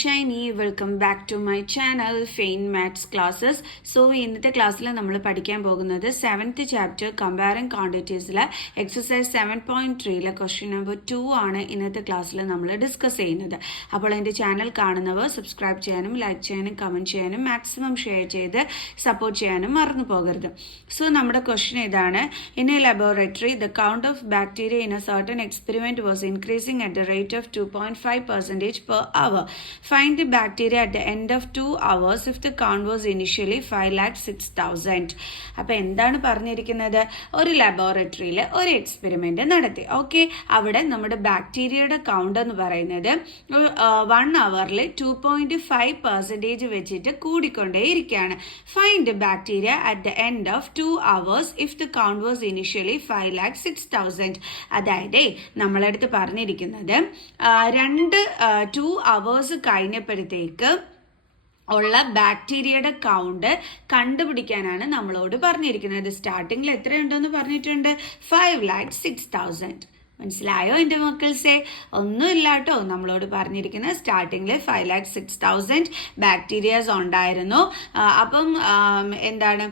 Shiny. Welcome back to my channel fine maths classes. So ഇന്നത്തെ ക്ലാസ്സിൽ നമ്മൾ പഠിക്കാൻ പോകുന്നത് 7th ചാപ്റ്റർ കമ്പയറിംഗ് ക്വാണ്ടിറ്റീസിലെ എക്സസൈസ് 7.3 ക്വസ്റ്റ്യൻ നമ്പർ 2 ആണ് ഇന്നത്തെ ക്ലാസ്സിൽ നമ്മൾ ഡിസ്കസ് ചെയ്യുന്നത്. അപ്പോൾ എൻ്റെ ചാനൽ കാണുന്നവർ സബ്സ്ക്രൈബ് ചെയ്യാനും ലൈക്ക് ചെയ്യാനും കമൻറ്റ് ചെയ്യാനും മാക്സിമം ഷെയർ ചെയ്ത് സപ്പോർട്ട് ചെയ്യാനും മറന്നു പോകരുത്. സോ നമ്മുടെ ക്വസ്റ്റ്യൻ ഇതാണ്: in A laboratory the count of bacteria in A certain experiment was increasing at the rate of 2.5% per hour. Find the bacteria at the end of 2 hours if the count was initially 5,06,000. അപ്പോൾ എന്താണ് പറഞ്ഞിരിക്കുന്നത്? ഒരു ലബോറട്ടറിയിൽ ഒരു experiment നടത്തി. Okay, അവിടെ നമ്മുടെ ബാക്ടീരിയയുടെ കൗണ്ട് എന്ന് പറയുന്നത് 1 hourൽ 2.5% വെച്ചിട്ട് കൂടിക്കൊണ്ടേ ഇരിക്കുകയാണ്. Find bacteria at the end of 2 hours if the count was initially 5,06,000. അതായത് നമ്മളടുത്ത് പറഞ്ഞിരിക്കുന്നത് 2 hours കഴിഞ്ഞപ്പോഴത്തേക്ക് ഉള്ള ബാക്ടീരിയയുടെ കൗണ്ട് കണ്ടുപിടിക്കാനാണ് നമ്മളോട് പറഞ്ഞിരിക്കുന്നത്. സ്റ്റാർട്ടിങ്ങിൽ എത്രയുണ്ടെന്ന് പറഞ്ഞിട്ടുണ്ട്? 5,06,000. മനസ്സിലായോ എൻ്റെ മക്കൾസേ? ഒന്നുമില്ല കേട്ടോ, നമ്മളോട് പറഞ്ഞിരിക്കുന്നത് സ്റ്റാർട്ടിങ്ങിൽ 5,06,000 ബാക്ടീരിയാസ് ഉണ്ടായിരുന്നു. അപ്പം എന്താണ്,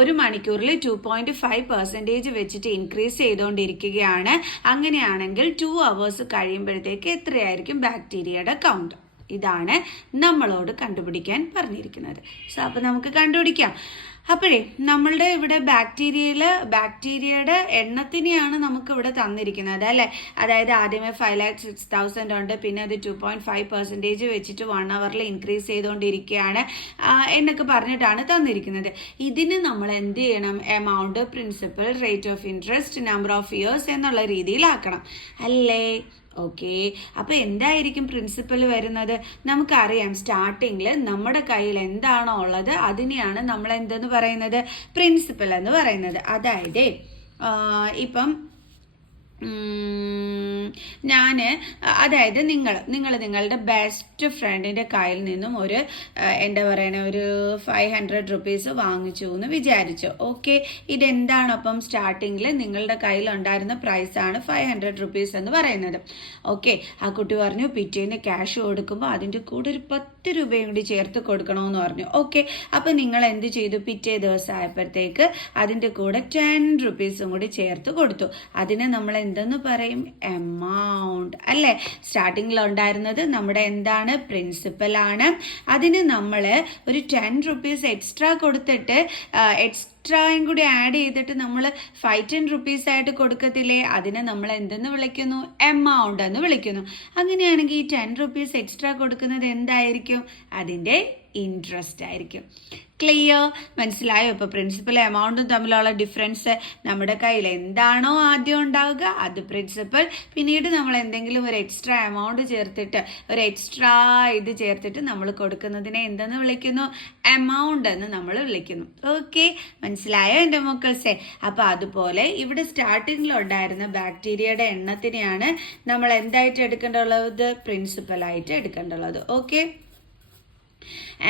ഒരു മണിക്കൂറിൽ 2.5% വെച്ചിട്ട് ഇൻക്രീസ് ചെയ്തുകൊണ്ടിരിക്കുകയാണ്. അങ്ങനെയാണെങ്കിൽ 2 hours കഴിയുമ്പോഴത്തേക്ക് എത്രയായിരിക്കും ബാക്ടീരിയയുടെ കൗണ്ട്? ഇതാണ് നമ്മളോട് കണ്ടുപിടിക്കാൻ പറഞ്ഞിരിക്കുന്നത്. സോ അപ്പം നമുക്ക് കണ്ടുപിടിക്കാം. അപ്പോഴേ നമ്മളുടെ ഇവിടെ ബാക്ടീരിയയുടെ എണ്ണത്തിനെയാണ് നമുക്ക് ഇവിടെ തന്നിരിക്കുന്നത് അല്ലേ. അതായത് ആദ്യമേ 5,06,000 ഉണ്ട്, പിന്നെ അത് 2.5% വെച്ചിട്ട് 1 hourൽ ഇൻക്രീസ് ചെയ്തുകൊണ്ടിരിക്കുകയാണ് എന്നൊക്കെ പറഞ്ഞിട്ടാണ് തന്നിരിക്കുന്നത്. ഇതിന് നമ്മൾ എന്ത് ചെയ്യണം? Amount, principal, rate of interest, number of years എന്നുള്ള രീതിയിലാക്കണം അല്ലേ. ഓക്കെ, അപ്പൊ എന്തായിരിക്കും പ്രിൻസിപ്പൽ വരുന്നത്? നമുക്കറിയാം, സ്റ്റാർട്ടിങ്ങിൽ നമ്മുടെ കയ്യിൽ എന്താണോ ഉള്ളത് അതിനെയാണ് നമ്മൾ എന്തെന്ന് പറയുന്നത്? പ്രിൻസിപ്പൽ എന്ന് പറയുന്നത്. അതായത് ഇപ്പം നിങ്ങൾ നിങ്ങളുടെ ബെസ്റ്റ് ഫ്രണ്ടിന്റെ കയ്യിൽ നിന്നും ഒരു എന്താ പറയണ ഒരു 500 rupees വാങ്ങിച്ചു എന്ന് വിചാരിച്ചു. ഓക്കെ, ഇതെന്താണ്? അപ്പം സ്റ്റാർട്ടിങ്ങിൽ നിങ്ങളുടെ കയ്യിൽ ഉണ്ടായിരുന്ന പ്രൈസ് ആണ് 500 rupees എന്ന് പറയുന്നത്. ഓക്കെ, ആ കുട്ടി പറഞ്ഞു പിറ്റേന്ന് ക്യാഷ് കൊടുക്കുമ്പോൾ അതിൻ്റെ കൂടെ ഒരു 10 രൂപയും കൂടി ചേർത്ത് കൊടുക്കണമെന്ന് പറഞ്ഞു. ഓക്കെ, അപ്പം നിങ്ങൾ എന്ത് ചെയ്തു? പിറ്റേ ദിവസം ആയപ്പോഴത്തേക്ക് അതിൻ്റെ കൂടെ 10 rupees കൂടി ചേർത്ത് കൊടുത്തു. അതിനെ നമ്മൾ എന്തെന്ന് പറയും? എമൗണ്ട് അല്ലേ. സ്റ്റാർട്ടിങ്ങിൽ ഉണ്ടായിരുന്നത് നമ്മുടെ എന്താണ്? പ്രിൻസിപ്പൽ ആണ്. അതിന് നമ്മൾ ഒരു 10 rupees എക്സ്ട്രാ കൊടുത്തിട്ട് എക്സ്ട്രായും കൂടി ആഡ് ചെയ്തിട്ട് നമ്മൾ 5-10 rupees ആയിട്ട് കൊടുക്കത്തില്ലേ? അതിനെ നമ്മൾ എന്തെന്ന് വിളിക്കുന്നു? എമൗണ്ട് എന്ന് വിളിക്കുന്നു. അങ്ങനെയാണെങ്കിൽ ഈ 10 rupees എക്സ്ട്രാ കൊടുക്കുന്നത് എന്തായിരിക്കും? അതിൻ്റെ ഇൻട്രസ്റ്റ് ആയിരിക്കും. ക്ലിയർ? മനസ്സിലായോ? ഇപ്പോൾ പ്രിൻസിപ്പൽ എമൗണ്ടും തമ്മിലുള്ള ഡിഫറൻസ്. നമ്മുടെ കയ്യിൽ എന്താണോ ആദ്യം ഉണ്ടാവുക അത് പ്രിൻസിപ്പൽ, പിന്നീട് നമ്മൾ എന്തെങ്കിലും ഒരു എക്സ്ട്രാ എമൗണ്ട് ചേർത്തിട്ട് ഒരു എക്സ്ട്രാ ഇത് ചേർത്തിട്ട് നമ്മൾ കൊടുക്കുന്നതിനെ എന്തെന്ന് വിളിക്കുന്നു? എമൗണ്ട് എന്ന് നമ്മൾ വിളിക്കുന്നു. ഓക്കെ, മനസ്സിലായോ എൻ്റെ മക്കൾസേ? അപ്പൊ അതുപോലെ ഇവിടെ സ്റ്റാർട്ടിങ്ങിൽ ഉണ്ടായിരുന്ന ബാക്ടീരിയയുടെ എണ്ണത്തിനെയാണ് നമ്മൾ എന്തായിട്ട് എടുക്കേണ്ടുള്ളത്? പ്രിൻസിപ്പൽ ആയിട്ട് എടുക്കേണ്ടുള്ളത്. ഓക്കെ,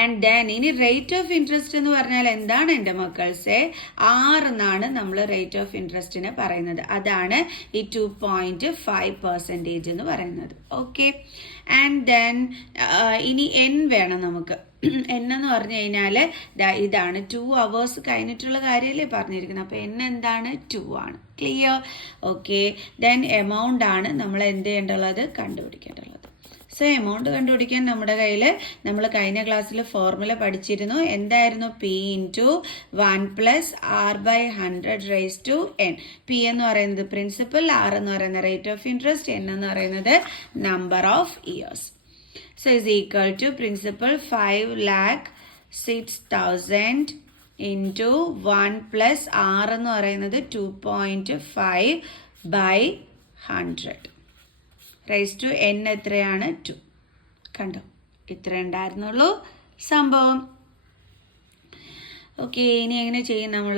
ആൻഡ് ദെൻ ഇനി റേറ്റ് ഓഫ് ഇൻട്രസ്റ്റ് എന്ന് പറഞ്ഞാൽ എന്താണ് എൻ്റെ മക്കൾസേ? R എന്നാണ് നമ്മൾ റേറ്റ് ഓഫ് ഇൻട്രസ്റ്റിനെ പറയുന്നത്. അതാണ് ഈ 2.5% എന്ന് പറയുന്നത്. ഓക്കെ, ആൻഡ് ദെൻ ഇനി N വേണം നമുക്ക്. N എന്ന് പറഞ്ഞു കഴിഞ്ഞാൽ ഇതാണ് 2 hours കഴിഞ്ഞിട്ടുള്ള കാര്യമല്ലേ പറഞ്ഞിരിക്കുന്നത്. അപ്പോൾ N എന്താണ്? 2 ആണ്. ക്ലിയർ? ഓക്കെ, ദെൻ എമൗണ്ട് ആണ് നമ്മൾ എന്ത് ചെയ്യേണ്ടുള്ളത്? കണ്ടുപിടിക്കേണ്ടുള്ളത്. സോ എമൗണ്ട് കണ്ടുപിടിക്കാൻ നമ്മുടെ കയ്യിൽ നമ്മൾ കഴിഞ്ഞ ക്ലാസ്സിൽ ഫോർമുല പഠിച്ചിരുന്നു. എന്തായിരുന്നു? P × 1 + R/100⁻n. P എന്ന് പറയുന്നത് പ്രിൻസിപ്പൽ, R എന്ന് പറയുന്നത് റേറ്റ് ഓഫ് ഇൻട്രസ്റ്റ്, N എന്ന് പറയുന്നത് number of years. So is equal to principal 5,06,000 × 1 + R എന്ന് പറയുന്നത് 2.5/100. റൈസ് ടു N എത്രയാണ്? 2. കണ്ടോ, ഇത്ര ഉണ്ടായിരുന്നുള്ളൂ സംഭവം. ഓക്കെ, ഇനി എങ്ങനെ ചെയ്യും നമ്മൾ?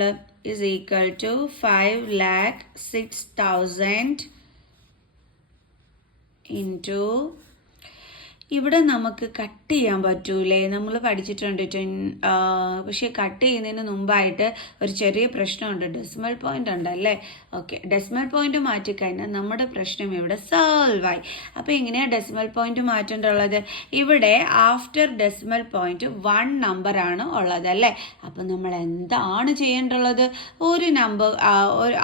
ഇസ് ഈക്വൽ ടു 5,06,000 × ഇവിടെ നമുക്ക് കട്ട് ചെയ്യാൻ പറ്റൂലേ? നമ്മൾ പഠിച്ചിട്ടുണ്ട്. പക്ഷേ കട്ട് ചെയ്യുന്നതിന് മുമ്പായിട്ട് ഒരു ചെറിയ പ്രശ്നമുണ്ട്. ഡെസിമൽ പോയിന്റ് ഉണ്ടല്ലേ? ഓക്കെ, ഡെസിമൽ പോയിന്റ് മാറ്റിക്കഴിഞ്ഞാൽ നമ്മുടെ പ്രശ്നം ഇവിടെ സോൾവ് ആയി. അപ്പോൾ എങ്ങനെയാണ് ഡെസിമൽ പോയിന്റ് മാറ്റേണ്ടുള്ളത്? ഇവിടെ ആഫ്റ്റർ ഡെസിമൽ പോയിന്റ് 1 നമ്പറാണ് ഉള്ളത് അല്ലേ? അപ്പം നമ്മൾ എന്താണ് ചെയ്യേണ്ടുള്ളത്? ഒരു നമ്പർ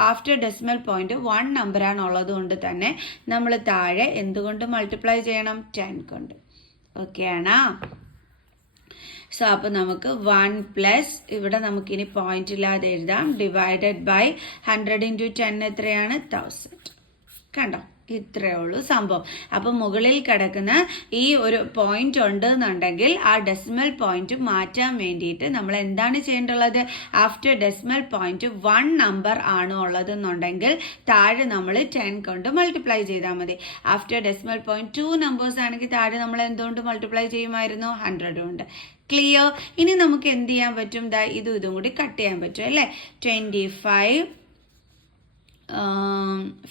ആഫ്റ്റർ ഡെസിമൽ പോയിന്റ് 1 നമ്പറാണ് ഉള്ളത് കൊണ്ട് തന്നെ നമ്മൾ താഴെ എന്തുകൊണ്ട് മൾട്ടിപ്ലൈ ചെയ്യണം? 10 കൊണ്ട്. ഓക്കെ ആണോ? സോ അപ്പോൾ നമുക്ക് 1 പ്ലസ് ഇവിടെ നമുക്കിനി പോയിന്റ് ഇല്ലാതെ എഴുതാം, ഡിവൈഡഡ് ബൈ 100 × 10 എത്രയാണ്? 1000. കണ്ടോ? ഇത്രയേ ഉള്ളൂ സംഭവം. അപ്പം മുകളിൽ കിടക്കുന്ന ഈ ഒരു പോയിന്റ് ഉണ്ട് എന്നുണ്ടെങ്കിൽ ആ ഡെസിമൽ പോയിന്റ് മാറ്റാൻ വേണ്ടിയിട്ട് നമ്മൾ എന്താണ് ചെയ്യേണ്ടുള്ളത്? ആഫ്റ്റർ ഡെസിമൽ പോയിന്റ് 1 നമ്പർ ആണ് ഉള്ളതെന്നുണ്ടെങ്കിൽ താഴെ നമ്മൾ 10 കൊണ്ട് മൾട്ടിപ്ലൈ ചെയ്താൽ മതി. ആഫ്റ്റർ ഡെസിമൽ പോയിന്റ് 2 നമ്പേഴ്സ് ആണെങ്കിൽ താഴെ നമ്മൾ എന്തുകൊണ്ട് മൾട്ടിപ്ലൈ ചെയ്യുമായിരുന്നു? 100 കൊണ്ട്. ക്ലിയർ? ഇനി നമുക്ക് എന്ത് ചെയ്യാൻ പറ്റും? ഇതും കൂടി കട്ട് ചെയ്യാൻ പറ്റും അല്ലേ? 25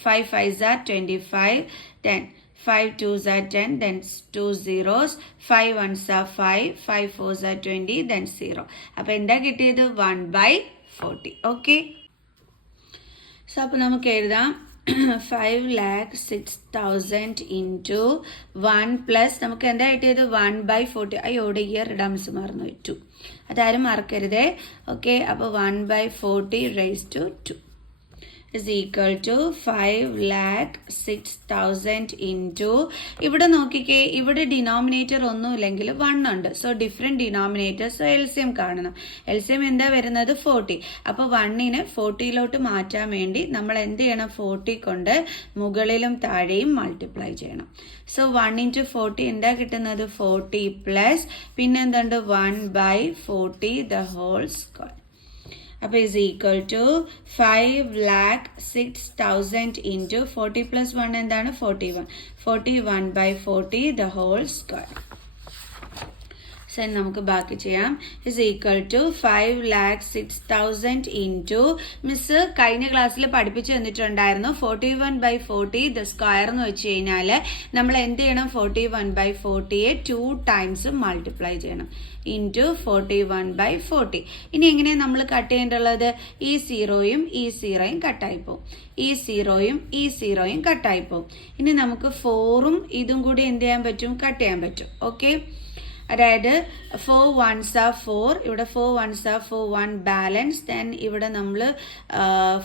5 5s are 25, then 5 2s are 10, then 2 zeros, 5 1s are 5, 5 4s are 20, then 0. അപ്പോൾ എന്താ കിട്ടിയത്? 1/40. ഓക്കെ, സോ അപ്പോൾ നമുക്ക് എഴുതാം 5,06,000 into 1 പ്ലസ് നമുക്ക് എന്താ കിട്ടിയത്? 1/40. അയ്യോടെ ഇയർ ഇടാൻ മിസ് മറന്നു, 2. അതാരും മറക്കരുതേ. ഓക്കെ, അപ്പോൾ 1/40 raised to 2 is equal to 5,06,000 into ഇവിടെ നോക്കിക്കേ, ഇവിടെ ഡിനോമിനേറ്റർ ഒന്നുമില്ലെങ്കിൽ 1 ഉണ്ട്. So different denominator. So LCM കാണണം. എൽസിയം എന്താ വരുന്നത്? 40. അപ്പോൾ 1നെ 40യിലോട്ട് മാറ്റാൻ വേണ്ടി നമ്മൾ എന്ത് ചെയ്യണം? 40 കൊണ്ട് മുകളിലും താഴെയും മൾട്ടിപ്ലൈ ചെയ്യണം. സോ 1 × 40 എന്താ കിട്ടുന്നത്? 40 പ്ലസ് പിന്നെ എന്തുണ്ട്? 1/40 the whole square. അപ്പോൾ is equal to 5,06,000 into 40 plus 1 എന്താണ്? 41. 41/40 the whole square. സോ നമുക്ക് ബാക്കി ചെയ്യാം. is equal to 5,06,000 into miss കഴിഞ്ഞ ക്ലാസ്സിൽ പഠിപ്പിച്ചു തന്നിട്ടുണ്ടായിരുന്നു 41/40 ദ സ്ക്വയർ എന്ന് വെച്ച് കഴിഞ്ഞാൽ നമ്മൾ എന്ത് ചെയ്യണം? 41/40യെ 2 ടൈംസ് മൾട്ടിപ്ലൈ ചെയ്യണം. ഇൻറ്റു 41/40. ഇനി എങ്ങനെയാണ് നമ്മൾ കട്ട് ചെയ്യേണ്ടുള്ളത്? ഈ 0യും ഈ 0യും കട്ടായി പോകും. ഈ 0യും ഈ 0യും കട്ടായി പോകും. ഇനി നമുക്ക് 4ഉം ഇതും കൂടി എന്ത് ചെയ്യാൻ പറ്റും? കട്ട് ചെയ്യാൻ പറ്റും. ഓക്കെ, അതായത് 4 1s are 4, ഇവിടെ 4 1s are 4, 1 ബാലൻസ്. ദെൻ ഇവിടെ നമ്മൾ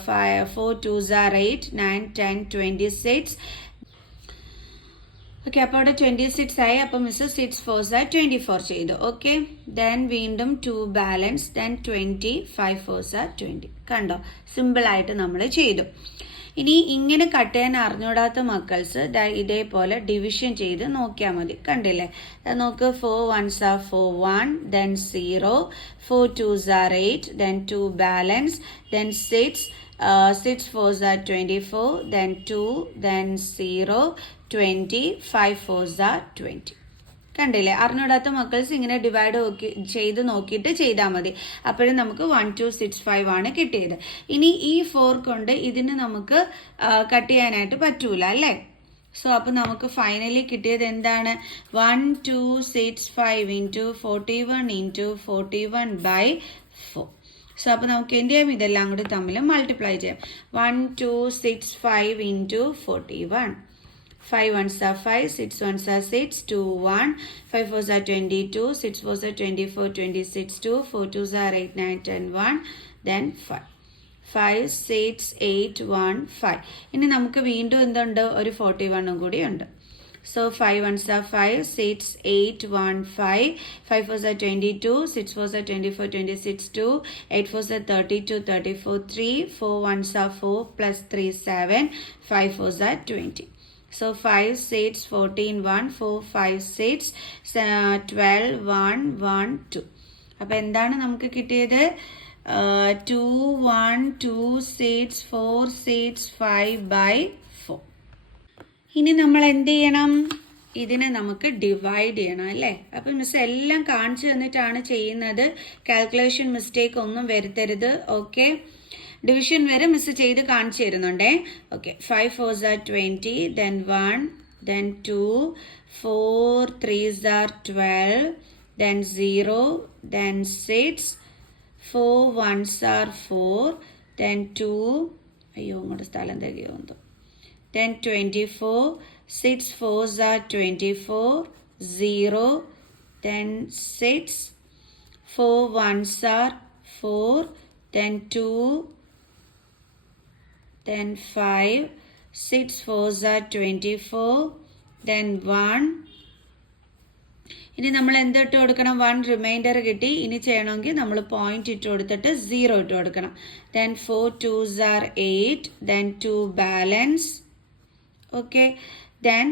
4 2s are 8, 9 10 26. ഓക്കെ, അപ്പോൾ അവിടെ 26 ആയി. അപ്പോൾ മിസ് 6 4s are 24 ചെയ്തു. ഓക്കെ, ദെൻ വീണ്ടും 2 ബാലൻസ്, ദെൻ 20 5 4s are 20. കണ്ടോ? സിമ്പിളായിട്ട് നമ്മൾ ചെയ്തു. ഇനി ഇങ്ങനെ കട്ട് ചെയ്യാൻ അറിഞ്ഞൂടാത്ത മക്കൾസ് ഇതേപോലെ ഡിവിഷൻ ചെയ്ത് നോക്കിയാൽ മതി. കണ്ടില്ലേ? നോക്ക്, 4 1s are 4 1, then 0, 4 2s are 8, then 2 balance, then 6 4s are 24, then 2, then 0, 20, 5 4s are 20. കണ്ടില്ലേ? അറിഞ്ഞൂടാത്ത മക്കൾസ് ഇങ്ങനെ ഡിവൈഡ് ചെയ്ത് നോക്കിയിട്ട് ചെയ്താൽ മതി. അപ്പോഴും നമുക്ക് 1265 ആണ് കിട്ടിയത്. ഇനി ഈ 4 കൊണ്ട് ഇതിന് നമുക്ക് കട്ട് ചെയ്യാനായിട്ട് പറ്റൂല അല്ലേ? സോ അപ്പോൾ നമുക്ക് ഫൈനലി കിട്ടിയത് എന്താണ്? 1265 into 41 into 41/4. സോ അപ്പോൾ നമുക്ക് എന്ത് ചെയ്യാം? ഇതെല്ലാം കൂടി തമ്മിൽ മൾട്ടിപ്ലൈ ചെയ്യാം. 1265 into 41. 5 1s are 5, 6 1s are 6, 2 1, 5 4s are 22, 6 4s are 24, 26 2, 4 2s are 8 9 10 1, then 5. 5 6 8 1 5. ഇനി നമുക്ക് വീണ്ടും എന്തുണ്ട്? ഒരു 41 കൂടി ഉണ്ട്. So 5 1s are 5, 6 8 1 5, 5 4s are 22, 6 4s are 24 26 2, 8 4s are 32 34 3, 4 1s are 4 plus 3 7, 5 4s are 20. So 5 6 14 1 4 5 6 12 1 1 2. അപ്പോൾ എന്താണ് നമുക്ക് കിട്ടിയത്? 2 1 2 6 4 6 5/4. ഇനി നമ്മൾ എന്ത് ചെയ്യണം? ഇതിനെ നമുക്ക് ഡിവൈഡ് ചെയ്യണം അല്ലേ? അപ്പം മിസ് എല്ലാം കാണിച്ചു തന്നിട്ടാണ് ചെയ്യുന്നത്. കാൽക്കുലേഷൻ മിസ്റ്റേക്ക് ഒന്നും വരുത്തരുത്. ഓക്കെ, ഡിവിഷൻ വരെ മിസ് ചെയ്ത് കാണിച്ചു തരുന്നുണ്ടേ. Okay, 5 4s are 20, then 1 then 2, 4 3s are 12, then 0, then 6, 4 1s are 4, then 2, അയ്യോ ഇങ്ങോട്ട് സ്ഥലം തികയുന്നു, then 24, 6 4s are 24, 0, then 6, 4 1s are 4, then 2, then 5, 6 4s are 24, then 1. ഇനി നമ്മൾ എന്ത് ഇട്ട് കൊടുക്കണം? 1 റിമൈൻഡർ കിട്ടി. ഇനി ചെയ്യണമെങ്കിൽ നമ്മൾ പോയിന്റ് ഇട്ട് കൊടുത്തിട്ട് 0 ഇട്ട് കൊടുക്കണം. then 4 2s are 8, then 2 balance. Okay, then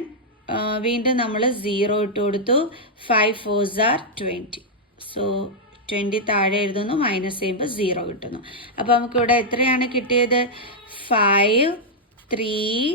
വീണ്ടും നമ്മൾ 0 ഇട്ട് കൊടുത്തു. 5 4s are 20. സോ 20 താഴെ എഴുതുന്നു, മൈനസ് ചെയ്യുമ്പോൾ 0 കിട്ടുന്നു. അപ്പോൾ നമുക്കിവിടെ എത്രയാണ് കിട്ടിയത്? 5 3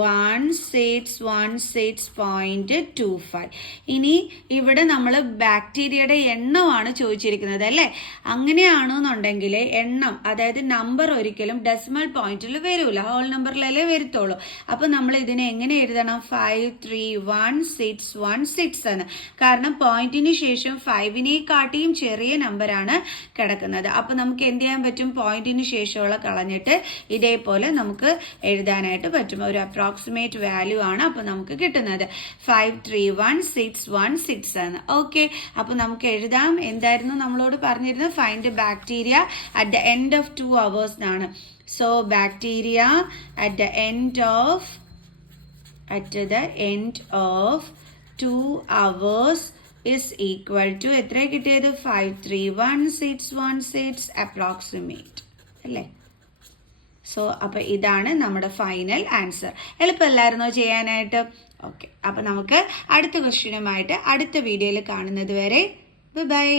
1 6 16.25. ഇനി ഇവിടെ നമ്മൾ ബാക്ടീരിയയുടെ എണ്ണമാണ് ചോദിച്ചിരിക്കുന്നത് അല്ലേ? അങ്ങനെയാണെന്നുണ്ടെങ്കിൽ എണ്ണം, അതായത് നമ്പർ ഒരിക്കലും ഡെസിമൽ പോയിന്റിൽ വരൂല, ഹോൾ നമ്പറിലല്ലേ വരുത്തുള്ളൂ. അപ്പോൾ നമ്മൾ ഇതിനെ എങ്ങനെ എഴുതണം? 5 3 1 6 1 6 ആണ്. കാരണം പോയിന്റിന് ശേഷം 5നെ കാട്ടിയും ചെറിയ നമ്പറാണ് കിടക്കുന്നത്. അപ്പോൾ നമുക്ക് എന്ത് ചെയ്യാൻ പറ്റും? പോയിന്റിന് ശേഷമുള്ള കളഞ്ഞിട്ട് ഇതേപോലെ നമുക്ക് എഴുതാനായിട്ട് പറ്റും. ഒരു അപ്രോക്സിമേറ്റ് വാല്യൂ ആണ് അപ്പോൾ നമുക്ക് കിട്ടുന്നത്. 5 3 1 6 1 6 ആണ്. ഓക്കെ, അപ്പോൾ നമുക്ക് എഴുതാം. എന്തായിരുന്നു നമ്മളോട് പറഞ്ഞിരുന്നത്? Find the bacteria at the end of 2 hours എന്നാണ്. So bacteria at the end of 2 hours is equal to എത്ര കിട്ടിയത്? 5 3 1 6 1 6 അപ്രോക്സിമേറ്റ് അല്ലേ? സോ അപ്പോൾ ഇതാണ് നമ്മുടെ ഫൈനൽ ആൻസർ. എളുപ്പമല്ലായിരുന്നോ ചെയ്യാനായിട്ട്? ഓക്കെ, അപ്പോൾ നമുക്ക് അടുത്ത ക്വസ്റ്റ്യനുമായിട്ട് അടുത്ത വീഡിയോയിൽ കാണുന്നത് വരെ ബൈ.